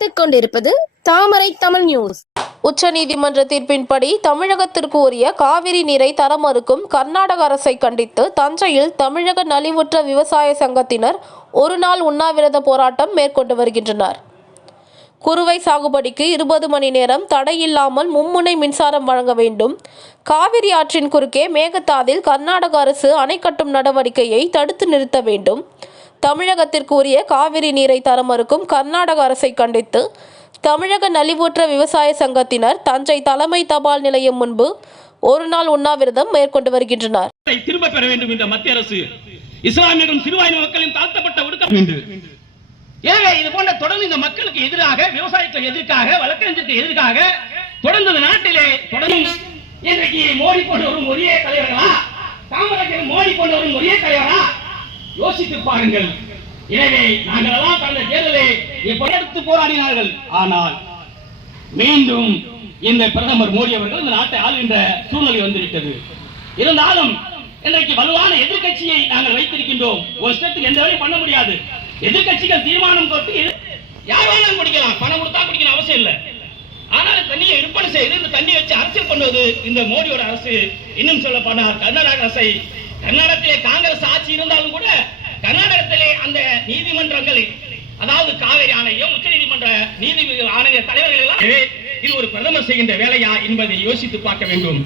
பார்த்துக் கொண்டிருப்பது தாமரை தமிழ் நியூஸ் உச்சநீதிமன்ற தீர்ப்பின்படி தமிழகத்திற்கு உரிய காவிரி நீரை தர மறுக்கும் கர்நாடக அரசை கண்டித்து தஞ்சையில் தமிழக நலிவுற்ற விவசாய சங்கத்தினர் ஒரு நாள் உண்ணாவிரத போராட்டம் மேற்கொண்டு வருகின்றனர். குறுவை சாகுபடிக்கு இருபது மணி நேரம் தடையில்லாமல் மும்முனை மின்சாரம் வழங்க வேண்டும். காவிரி ஆற்றின் குறுக்கே மேகதாதில் கர்நாடக அரசு அணை கட்டும் நடவடிக்கையை தடுத்து நிறுத்த வேண்டும். தமிழகத்திற்கு உரிய காவிரி நீரை தர மறுக்கும் கர்நாடக அரசை கண்டித்து தமிழக நலிவுற்ற விவசாய சங்கத்தினர் தஞ்சை தலைமை தபால் நிலையம் முன்பு ஒரு நாள் உண்ணாவிரதம் மேற்கொண்டு வருகின்றனர். திரும்ப பெற வேண்டும் இந்த மத்திய அரசு. இஸ்லாமியரும் சிறுபான்மை மக்களின் தாழ்த்தப்பட்ட ஒடுக்கம் வேண்டும் எனவே இது போன்ற தொடர்ந்து இந்த மக்களுக்கு எதிராக விவசாயத்துக்கு எதிர்க்காக வழக்கறிஞருக்கு எதிர்க்காக தொடர்ந்து நாட்டிலே தொடர்ந்து இன்றைக்கு மோடி கொண்டு வரும் ஒரே தலைவர்களா? காமராஜர் மோடி கொண்டு வரும் ஒரே தலைவரா? யோசித்து பாருங்கள். எனவே நாங்கள் எல்லாம் கடந்த தேர்தலை இப்படி எடுத்து போராடினார்கள். ஆனால் மீண்டும் இந்த பிரதமர் மோடி அவர்கள் இந்த நாட்டை ஆளுகின்ற சூழ்நிலை வந்துவிட்டது. இருந்தாலும் இன்றைக்கு வலுவான எதிர்கட்சியை நாங்கள் வைத்திருக்கின்றோம். ஒரு ஸ்டெத்துக்கு எந்த வேலையும் பண்ண முடியாது. எதிர்கட்சிகள் தீர்மானம் கொடுத்து யார் வேணாலும் குடிக்கலாம். பணம் கொடுத்தா குடிக்கணும் அவசியம் இல்லை. ஆனால் தண்ணியை விற்பனை செய்து இந்த தண்ணி வச்சு அரசியல் பண்ணுவது இந்த மோடியோட அரசு. இன்னும் சொல்ல போனால் கர்நாடக அரசை கர்நாடகத்திலே காங்கிரஸ் ஆட்சி இருந்தாலும் கூட கர்நாடகத்திலே அந்த நீதிமன்றங்கள் அதாவது காவேரி ஆணையம் உச்ச நீதிமன்ற நீதிபதி ஆணைய தலைவர்கள் எல்லாம் இது ஒரு பிரதமர் செய்கின்ற வேலையா என்பதை யோசித்து பார்க்க வேண்டும்.